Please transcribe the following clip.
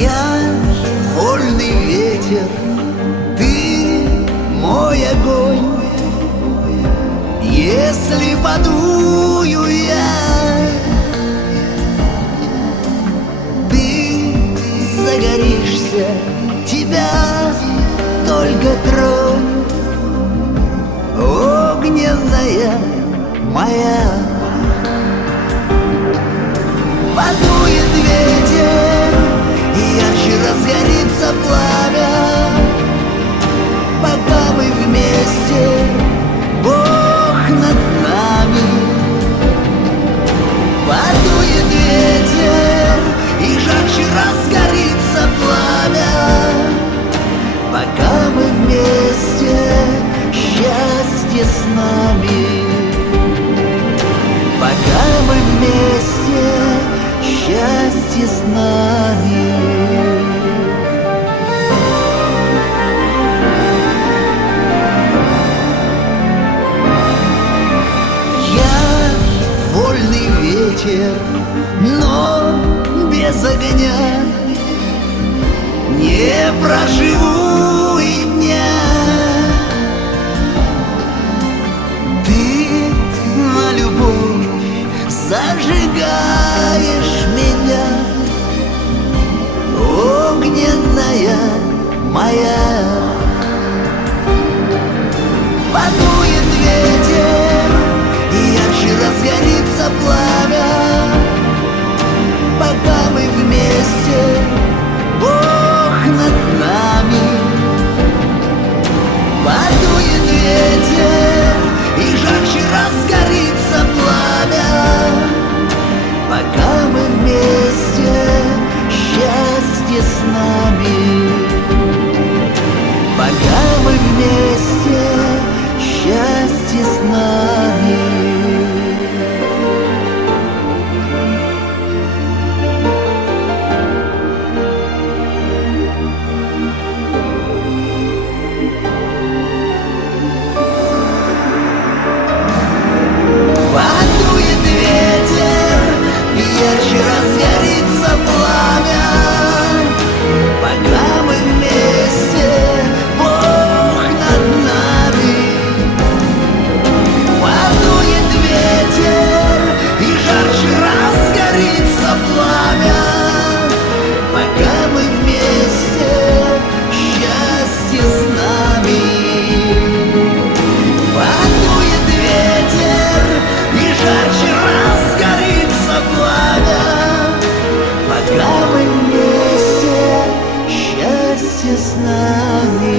Я вольный ветер, ты мой огонь. Если подую я, ты загоришься, тебя только тронь. Огненная моя, подует ветер, и ярче разгорится пламя. Пока мы вместе, Бог над нами. Подует ветер, и жарче разгорится пламя. Пока мы вместе, счастье с нами. Пока мы вместе, счастье с нами. Я вольный ветер, но без огня не проживу и дня. Ты на любовь зажигаешь меня, огненная моя. Подует ветер, и ярче разгорится пламя. Пока мы вместе, Бог над нами. Подует ветер, и жарче разгорится пламя. Пока мы вместе, счастье с нами. Пока мы вместе, счастье с нами. Подует ветер, и ярче разгорится пламя. Пока мы вместе, Бог над нами. Подует ветер, и жарче разгорится пламя. Пока мы вместе, счастье с нами. Подует ветер, и жарче разгорится пламя. Пока мы вместе, счастье с нами.